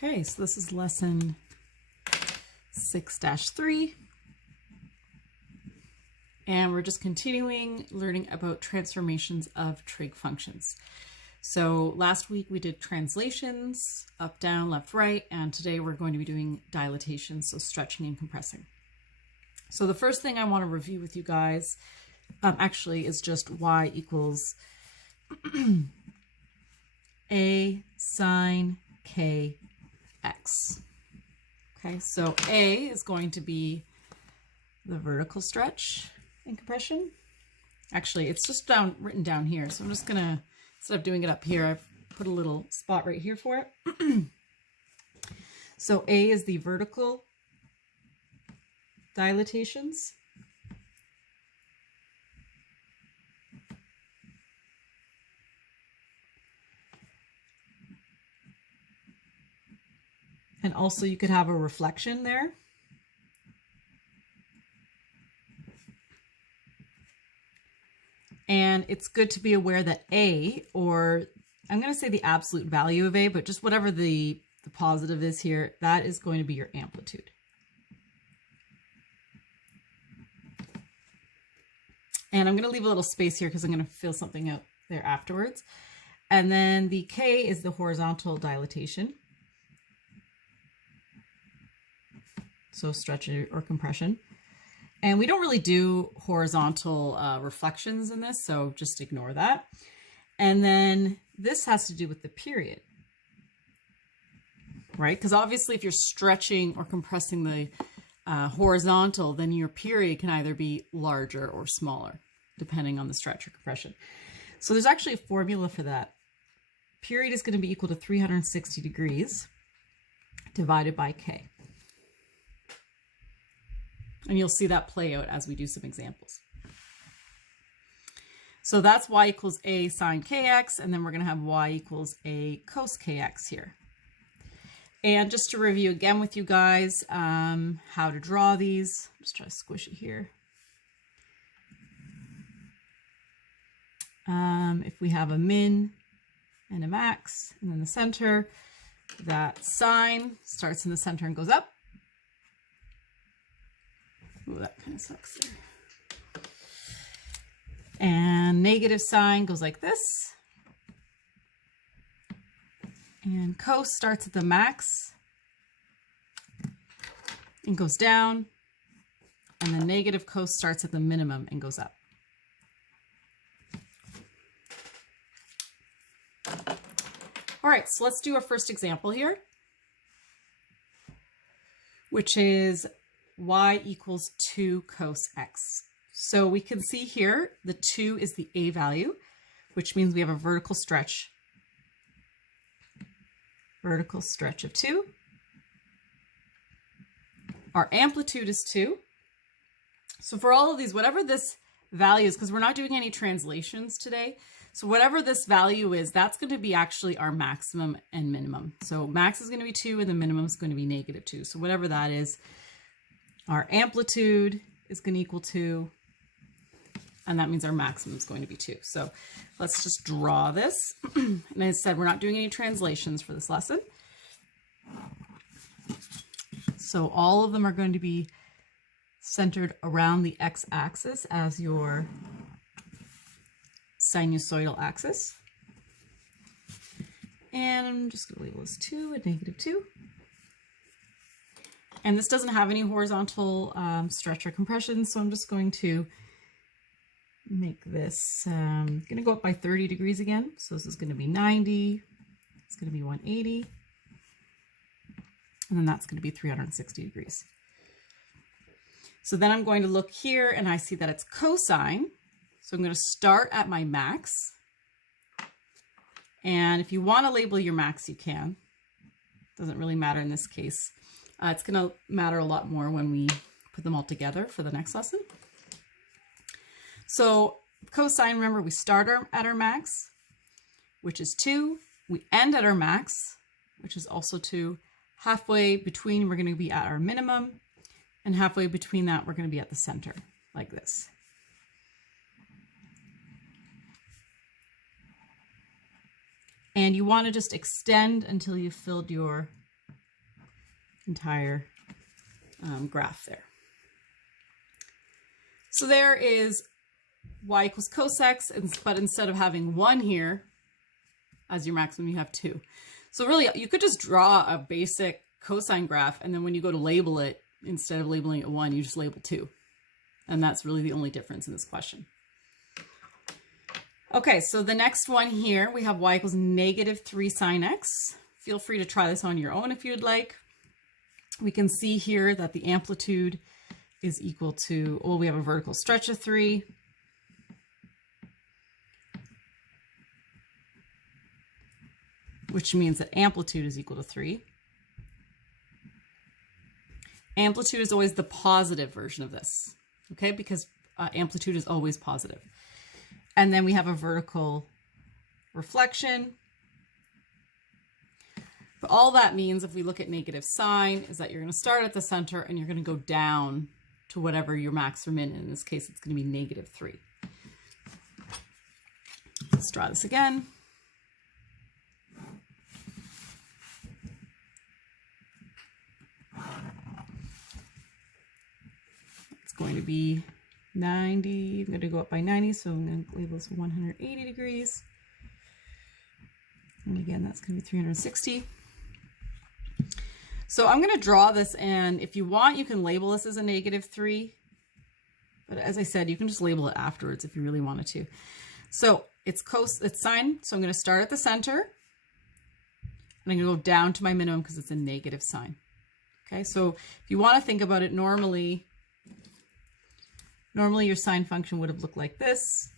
Okay, so this is lesson 6-3, and we're just continuing learning about transformations of trig functions. So last week we did translations, up, down, left, right, and today we're going to be doing dilatations, so stretching and compressing. So the first thing I want to review with you guys actually is just y equals a sine k x. Okay, so A is going to be the vertical stretch and compression. Actually, it's just written down here. So I'm just gonna, instead of doing it up here, I've put a little spot right here for it. So A is the vertical dilatations. And also you could have a reflection there. And it's good to be aware that A, or I'm going to say the absolute value of A, but just whatever the positive is here, that is going to be your amplitude. And I'm going to leave a little space here because I'm going to fill something out there afterwards. And then the K is the horizontal dilatation. So stretch or compression. And we don't really do horizontal reflections in this, so just ignore that. And then this has to do with the period, right? Because obviously if you're stretching or compressing the horizontal, then your period can either be larger or smaller, depending on the stretch or compression. So there's actually a formula for that. Period is going to be equal to 360 degrees divided by K. And you'll see that play out as we do some examples. So that's y equals a sine kx, and then we're going to have y equals a cos kx here. And just to review again with you guys, how to draw these. Just try to squish it here. If we have a min and a max, and then the center, that sine starts in the center and goes up. Ooh, that kind of sucks there. And negative sign goes like this. And cos starts at the max and goes down. And then negative cos starts at the minimum and goes up. All right, so let's do our first example here, which is y equals 2 cos x. So we can see here the 2 is the a value, which means we have a vertical stretch of 2. Our amplitude is 2. So for all of these, whatever this value is, because we're not doing any translations today, so whatever this value is, that's going to be actually our maximum and minimum. So max is going to be 2 and the minimum is going to be negative 2. So whatever that is, our amplitude is going to equal 2, and that means our maximum is going to be 2. So let's just draw this. And I said we're not doing any translations for this lesson. So all of them are going to be centered around the x-axis as your sinusoidal axis. And I'm just going to label this 2 and negative 2. And this doesn't have any horizontal stretch or compression, so I'm just going to make this, going to go up by 30 degrees again. So this is going to be 90, it's going to be 180, and then that's going to be 360 degrees. So then I'm going to look here and I see that it's cosine. So I'm going to start at my max. And if you want to label your max, you can. Doesn't really matter in this case. It's going to matter a lot more when we put them all together for the next lesson. So cosine, remember, we start at our max, which is 2. We end at our max, which is also 2. Halfway between, we're going to be at our minimum. And halfway between that, we're going to be at the center, like this. And you want to just extend until you've filled your entire graph there. So there is y equals cos x, but instead of having 1 here as your maximum, you have 2. So really, you could just draw a basic cosine graph, and then when you go to label it, instead of labeling it 1, you just label 2. And that's really the only difference in this question. Okay, so the next one here, we have y equals negative 3 sine x. Feel free to try this on your own if you'd like. We can see here that the amplitude is equal to, well, we have a vertical stretch of 3. Which means that amplitude is equal to 3. Amplitude is always the positive version of this, okay? Because amplitude is always positive. And then we have a vertical reflection. But all that means, if we look at negative sine, is that you're going to start at the center and you're going to go down to whatever your maximum is. In this case, it's going to be negative 3. Let's draw this again. It's going to be 90. I'm going to go up by 90, so I'm going to label this 180 degrees. And again, that's going to be 360. So I'm going to draw this, and if you want, you can label this as a negative 3. But as I said, you can just label it afterwards if you really wanted to. So it's sine, so I'm going to start at the center. And I'm going to go down to my minimum because it's a negative sine. Okay, so if you want to think about it, normally your sine function would have looked like this.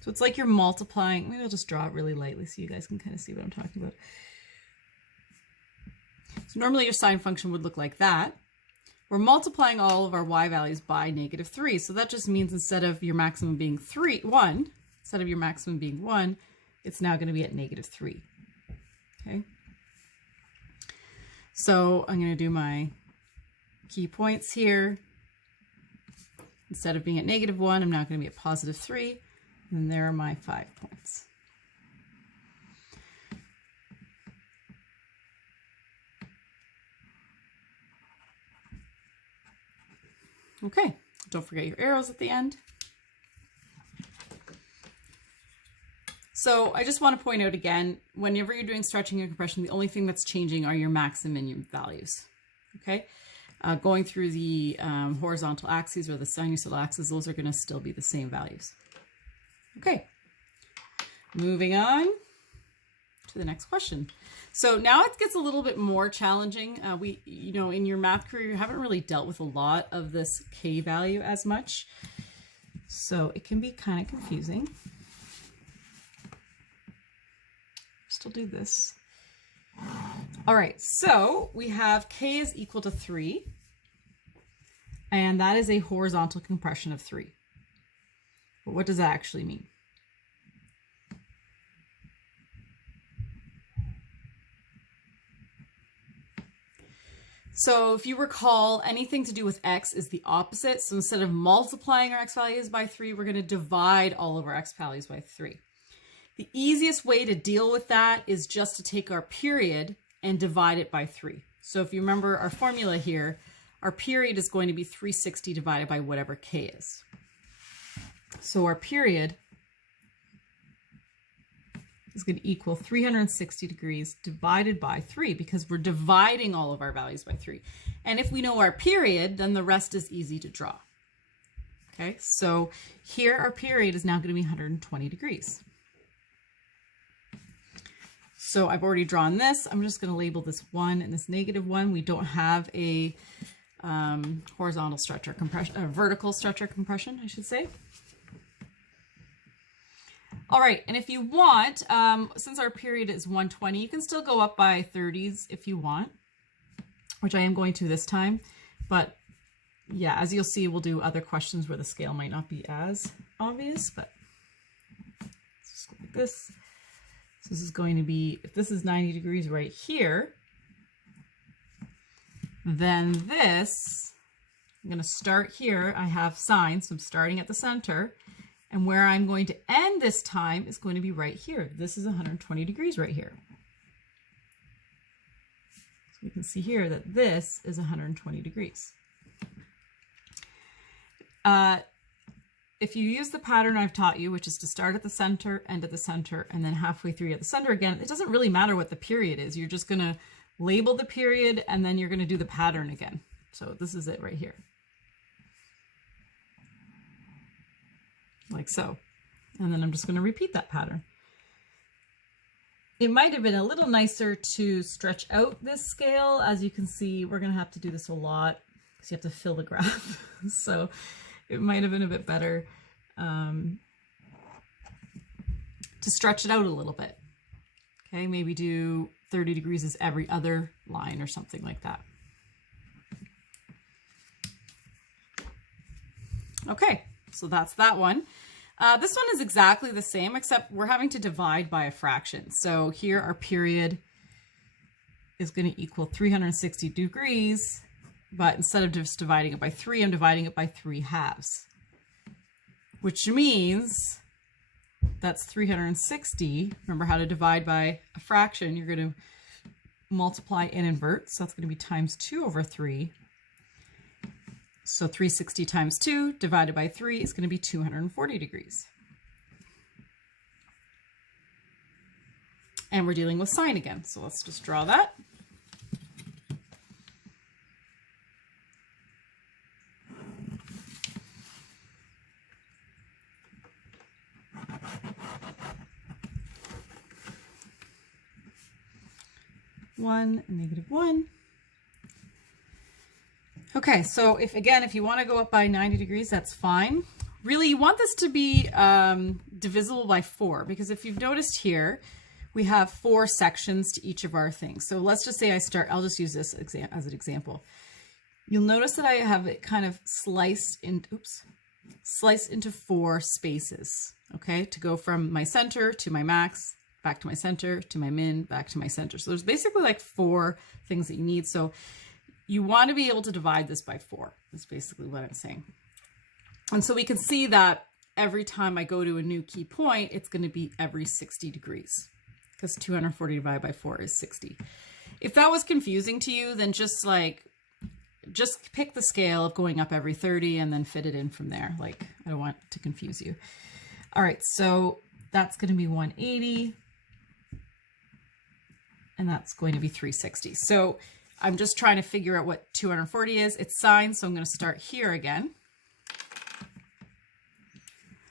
So it's like you're multiplying. Maybe I'll just draw it really lightly so you guys can kind of see what I'm talking about. So normally your sine function would look like that. We're multiplying all of our y values by negative 3. So that just means instead of your maximum being 1, instead of your maximum being 1, it's now going to be at negative 3. Okay. So I'm going to do my key points here. Instead of being at negative 1, I'm now going to be at positive 3. And there are my 5 points. Okay, don't forget your arrows at the end. So I just want to point out again, whenever you're doing stretching and compression, the only thing that's changing are your max and minimum values. Okay, going through the horizontal axes or the sinusoidal axes, those are going to still be the same values. Okay, moving on to the next question. So now it gets a little bit more challenging. In your math career, you haven't really dealt with a lot of this K value as much. So it can be kind of confusing. Still do this. All right, so we have K is equal to 3. And that is a horizontal compression of 3. But what does that actually mean? So if you recall, anything to do with x is the opposite. So instead of multiplying our x values by 3, we're going to divide all of our x values by 3. The easiest way to deal with that is just to take our period and divide it by 3. So if you remember our formula here, our period is going to be 360 divided by whatever k is. So our period is going to equal 360 degrees divided by 3 because we're dividing all of our values by 3. And if we know our period, then the rest is easy to draw. Okay, so here our period is now going to be 120 degrees. So I've already drawn this. I'm just going to label this 1 and this negative 1. We don't have a horizontal stretch or compression, or vertical stretch or compression, I should say. All right, and if you want, since our period is 120, you can still go up by 30s if you want, which I am going to this time. But yeah, as you'll see, we'll do other questions where the scale might not be as obvious, but let's just go like this. So this is going to be, if this is 90 degrees right here, then this, I'm going to start here. I have sine, so I'm starting at the center. And where I'm going to end this time is going to be right here. This is 120 degrees right here. So You can see here that this is 120 degrees. If you use the pattern I've taught you, which is to start at the center, end at the center, and then halfway through at the center again, it doesn't really matter what the period is. You're just going to label the period and then you're going to do the pattern again. So this is it right here. Like so. And then I'm just going to repeat that pattern. It might have been a little nicer to stretch out this scale. As you can see, we're going to have to do this a lot because you have to fill the graph. So it might have been a bit better to stretch it out a little bit. Okay, maybe do 30 degrees as every other line or something like that. Okay, so that's that one. This one is exactly the same, except we're having to divide by a fraction. So here our period is going to equal 360 degrees, but instead of just dividing it by 3, I'm dividing it by 3/2, which means that's 360. Remember how to divide by a fraction. You're going to multiply and invert, so that's going to be times 2/3. So 360 times 2 divided by 3 is going to be 240 degrees. And we're dealing with sine again, so let's just draw that. One and -1. Okay, so if you want to go up by 90 degrees, that's fine. Really, you want this to be divisible by 4, because if you've noticed here, we have 4 sections to each of our things. So let's just say I'll just use this as an example. You'll notice that I have it kind of sliced into 4 spaces, okay, to go from my center to my max, back to my center, to my min, back to my center. So there's basically like 4 things that you need. So you want to be able to divide this by 4. That's basically what I'm saying. And so we can see that every time I go to a new key point, it's going to be every 60 degrees, because 240 divided by 4 is 60. If that was confusing to you, then just pick the scale of going up every 30 and then fit it in from there. Like, I don't want to confuse you. All right, so that's going to be 180. And that's going to be 360. So I'm just trying to figure out what 240 is. It's sine, so I'm going to start here again.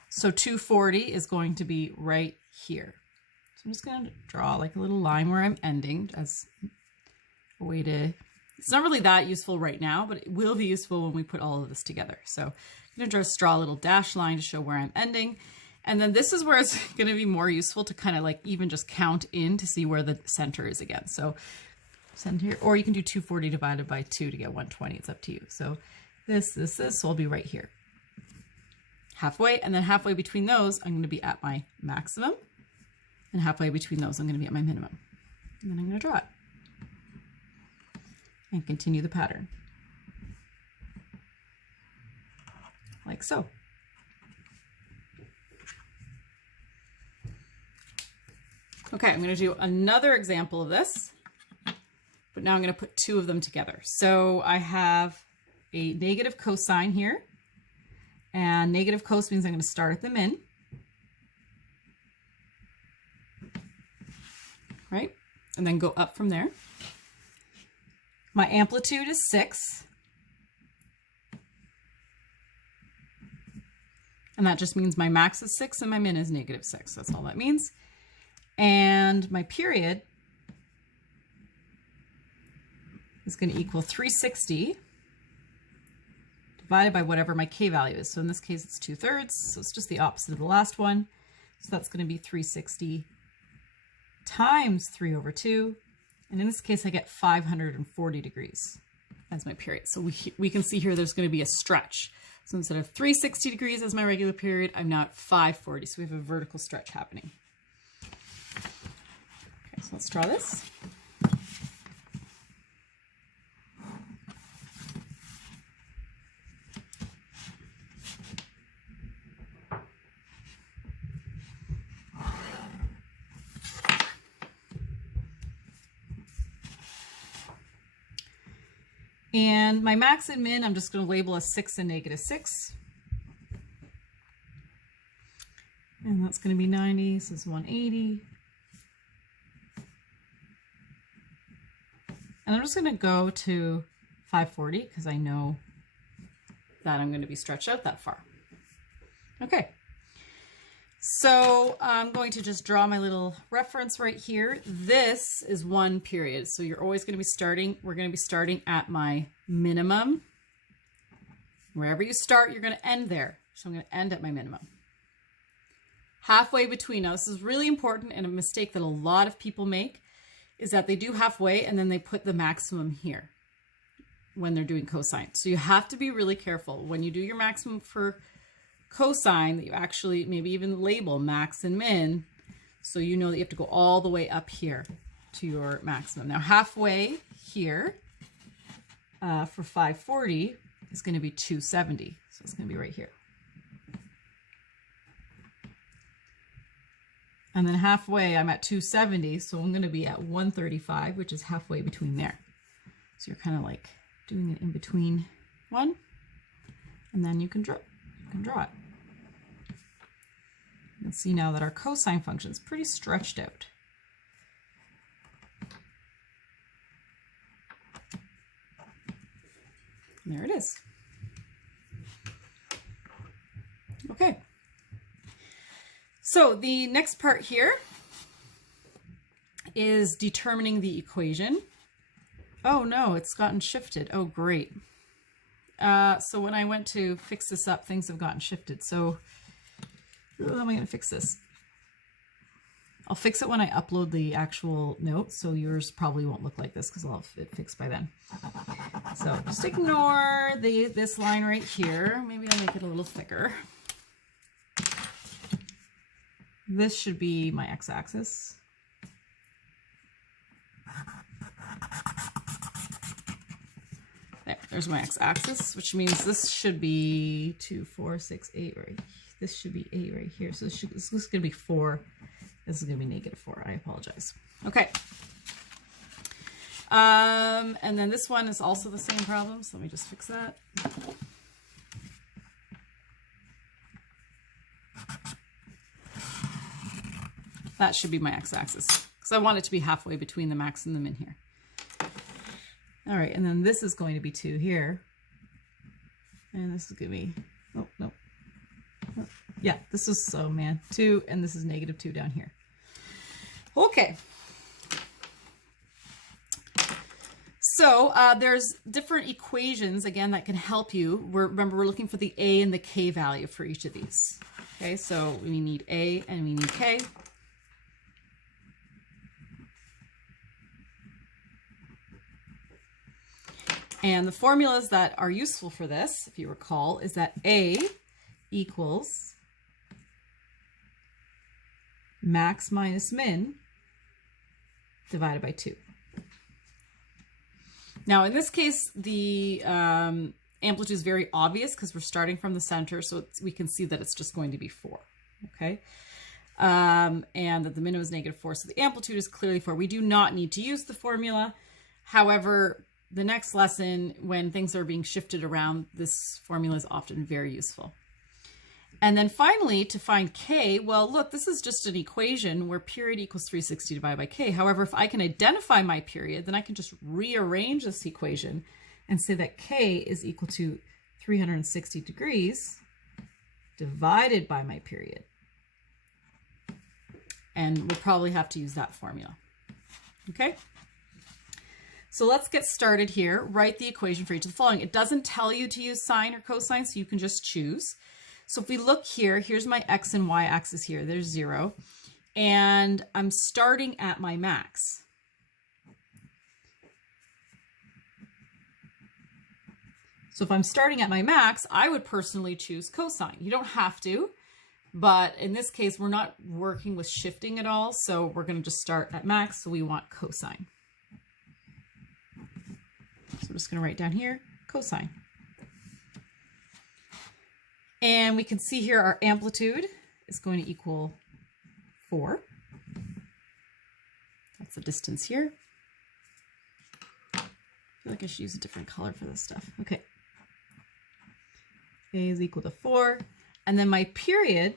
So 240 is going to be right here. So I'm just going to draw like a little line where I'm ending as a way to... It's not really that useful right now, but it will be useful when we put all of this together. So I'm going to just draw a little dash line to show where I'm ending. And then this is where it's going to be more useful to kind of like even just count in to see where the center is again. So center here, or you can do 240 divided by 2 to get 120. It's up to you. So this will be right here. Halfway, and then halfway between those, I'm going to be at my maximum. And halfway between those, I'm going to be at my minimum. And then I'm going to draw it. And continue the pattern. Like so. Okay, I'm going to do another example of this, but now I'm going to put 2 of them together. So I have a negative cosine here, and negative cos means I'm going to start at the min, right? And then go up from there. My amplitude is 6. And that just means my max is 6 and my min is -6. That's all that means. And my period is going to equal 360 divided by whatever my k value is. So in this case, it's 2/3. So it's just the opposite of the last one. So that's going to be 360 times 3/2. And in this case, I get 540 degrees as my period. So we can see here there's going to be a stretch. So instead of 360 degrees as my regular period, I'm now at 540. So we have a vertical stretch happening. Okay, so let's draw this. And my max and min, I'm just going to label as 6 and -6. And that's going to be 90, so it's 180. And I'm just going to go to 540 because I know that I'm going to be stretched out that far. Okay. So I'm going to just draw my little reference right here. This is one period. So you're always going to be starting, we're going to be starting at my minimum. Wherever you start, you're going to end there. So I'm going to end at my minimum. Halfway between. Now this is really important, and a mistake that a lot of people make is that they do halfway and then they put the maximum here when they're doing cosine. So you have to be really careful when you do your maximum for cosine that you actually maybe even label max and min, so you know that you have to go all the way up here to your maximum. Now halfway here for 540 is going to be 270, so it's going to be right here. And then halfway I'm at 270, so I'm going to be at 135, which is halfway between there. So you're kind of like doing an in-between one, and then you can draw it. You can see now that our cosine function is pretty stretched out. And there it is. Okay. So the next part here is determining the equation. Oh no, it's gotten shifted. Oh great. So when I went to fix this up, things have gotten shifted. So how am I going to fix this? I'll fix it when I upload the actual notes, so yours probably won't look like this because I'll have it fixed by then. So just ignore this line right here. Maybe I'll make it a little thicker. This should be my x-axis. There's my x-axis, which means this should be 2, 4, 6, 8 right. This should be 8 right here. So this is going to be 4. This is going to be -4. I apologize. Okay. And then this one is also the same problem. So let me just fix that. That should be my x-axis because I want it to be halfway between the max and the min here. All right, and then this is going to be 2 here. And this is going to be, oh, no. Yeah, this is, oh man, 2, and this is -2 down here. Okay. So there's different equations, again, that can help you. Remember, we're looking for the A and the K value for each of these. Okay, so we need A and we need K. And the formulas that are useful for this, if you recall, is that A equals max minus min divided by 2. Now, in this case, the amplitude is very obvious because we're starting from the center, so we can see that it's just going to be 4, okay? And that the minimum is -4, so the amplitude is clearly 4. We do not need to use the formula. However, the next lesson, when things are being shifted around, this formula is often very useful. And then finally, to find K, well, look, this is just an equation where period equals 360 divided by K. However, if I can identify my period, then I can just rearrange this equation and say that K is equal to 360 degrees divided by my period. And we'll probably have to use that formula. Okay? So let's get started here. Write the equation for each of the following. It doesn't tell you to use sine or cosine, so you can just choose. So if we look here, here's my x and y axis here. There's 0. And I'm starting at my max. So if I'm starting at my max, I would personally choose cosine. You don't have to, but in this case, we're not working with shifting at all. So we're going to just start at max. So we want cosine. So I'm just going to write down here, cosine. And we can see here our amplitude is going to equal 4. That's the distance here. feel like I should use a different color for this stuff. Okay. A is equal to 4. And then my period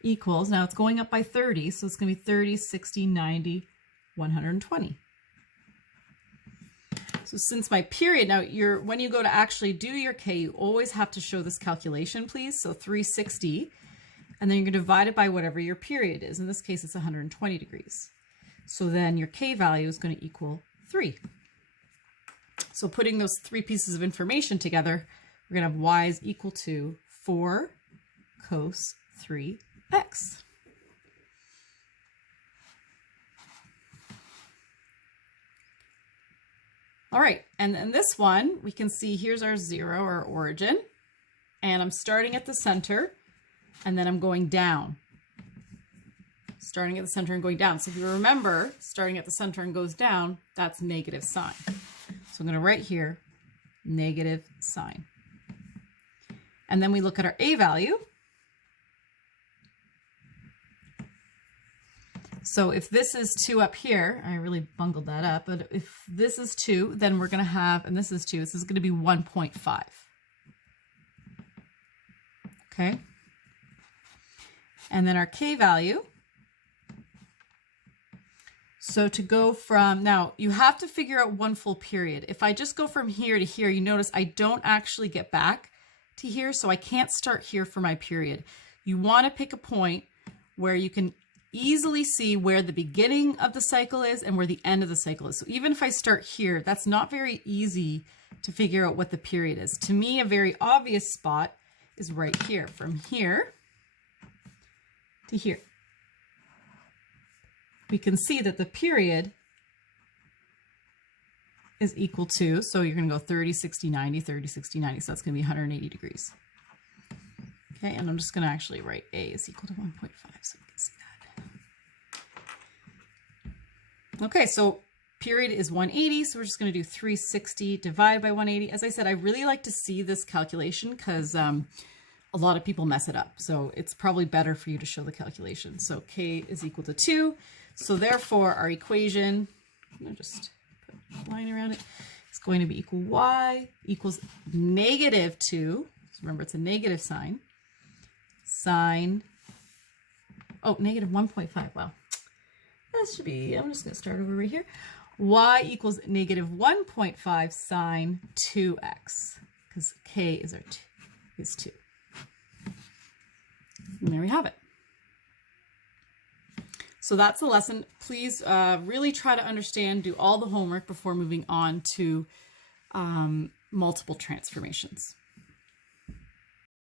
equals, now it's going up by 30, so it's going to be 30, 60, 90, 120. So since my period, now when you go to actually do your K, you always have to show this calculation, please. So 360, and then you're going to divide it by whatever your period is. In this case, it's 120 degrees. So then your K value is going to equal 3. So putting those 3 pieces of information together, we're going to have y is equal to 4 cos 3x. All right, and then this one, we can see here's our 0, our origin, and I'm starting at the center, and then I'm going down. Starting at the center and going down. So if you remember, starting at the center and goes down, that's negative sign. So I'm going to write here, negative sign. And then we look at our A value. So if this is 2 up here, I really bungled that up, but if this is 2, then we're going to have, and this is 2, this is going to be 1.5. Okay. And then our K value. So to go from, now you have to figure out one full period. If I just go from here to here, you notice I don't actually get back to here, so I can't start here for my period. You want to pick a point where you can easily see where the beginning of the cycle is and where the end of the cycle is. So even if I start here, that's not very easy to figure out what the period is. To me, a very obvious spot is right here, from here to here. We can see that the period is equal to, so you're going to go 30, 60, 90, 30, 60, 90. So that's going to be 180 degrees. Okay, and I'm just going to actually write A is equal to 1.5 so we can see that. Okay, so period is 180, so we're just going to do 360 divided by 180. As I said, I really like to see this calculation because a lot of people mess it up. So it's probably better for you to show the calculation. So K is equal to 2. So therefore, our equation, I'm going to just put a line around it, it's going to be equal y equals negative 2. So remember, it's a negative sign. Sine, oh, negative 1.5. Wow. That should be, I'm just going to start over right here. Y equals negative 1.5 sine 2x, because K is our is 2. And there we have it. So that's the lesson. Please really try to understand, do all the homework before moving on to multiple transformations.